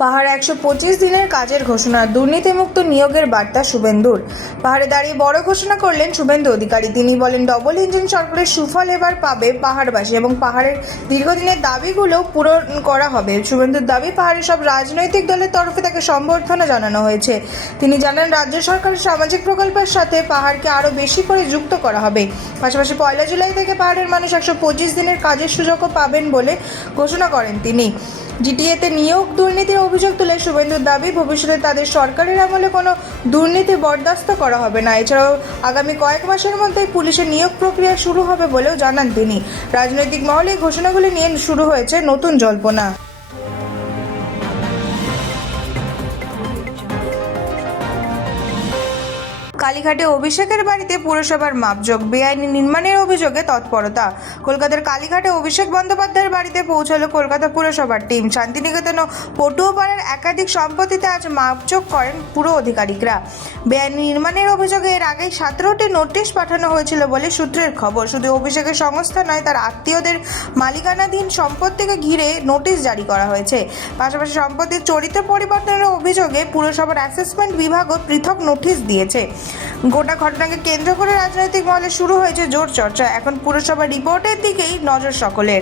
পাহাড়ে 125 দিনের কাজের ঘোষণা, দুর্নীতিমুক্ত নিয়োগের বার্তা শুভেন্দুর। পাহাড়ে দাঁড়িয়ে বড় ঘোষণা করলেন শুভেন্দু অধিকারী। তিনি বলেন, ডবল ইঞ্জিন সরকারের সুফল এবার পাবে পাহাড়বাসী এবং পাহাড়ের দীর্ঘদিনের দাবিগুলো পূরণ করা হবে। শুভেন্দুর দাবি, পাহাড়ের সব রাজনৈতিক দলের তরফে তাকে সম্বর্ধনা জানানো হয়েছে। তিনি জানান, রাজ্য সরকারের সামাজিক প্রকল্পের সাথে পাহাড়কে আরও বেশি করে যুক্ত করা হবে। পাশাপাশি 1 জুলাই থেকে পাহাড়ের মানুষ 125 দিনের কাজের সুযোগও পাবেন বলে ঘোষণা করেন তিনি। জিটিএতে নিয়োগ দুর্নীতির অভিযোগ তুলে শুভেন্দুর দাবি, ভবিষ্যতে তাদের সরকারের আমলে কোনো দুর্নীতি বরদাস্ত করা হবে না। এছাড়াও আগামী কয়েক মাসের মধ্যেই পুলিশের নিয়োগ প্রক্রিয়া শুরু হবে বলেও জানান তিনি। রাজনৈতিক মহলে এই ঘোষণাগুলি নিয়ে শুরু হয়েছে নতুন জল্পনা। কালীঘাটে অভিষেকের বাড়িতে পুরসভার মাপজোক, বেআইনি নির্মাণের অভিযোগে তৎপরতা। কলকাতার কালীঘাটে অভিষেক বন্দ্যোপাধ্যায়ের বাড়িতে পৌঁছালো কলকাতা পুরসভার টিম। শান্তিনিকেতন ও পটুয়াপাড়ার একাধিক সম্পত্তিতে আজ মাপজোক করেন পুর আধিকারিকরা। বেআইনি নির্মাণের অভিযোগে এর আগেই 17টি নোটিশ পাঠানো হয়েছিল বলে সূত্রের খবর। শুধু অভিষেকের সংস্থা নয়, তার আত্মীয়দের মালিকানাধীন সম্পত্তিকে ঘিরে নোটিশ জারি করা হয়েছে। পাশাপাশি সম্পত্তির চরিত্র পরিবর্তনের অভিযোগে পুরসভার অ্যাসেসমেন্ট বিভাগও পৃথক নোটিশ দিয়েছে। গোটা ঘটনাকে কেন্দ্র করে রাজনৈতিক মহলে শুরু হয়েছে জোর চর্চা। এখন পুরসভার রিপোর্টের দিকেই নজর সকলের।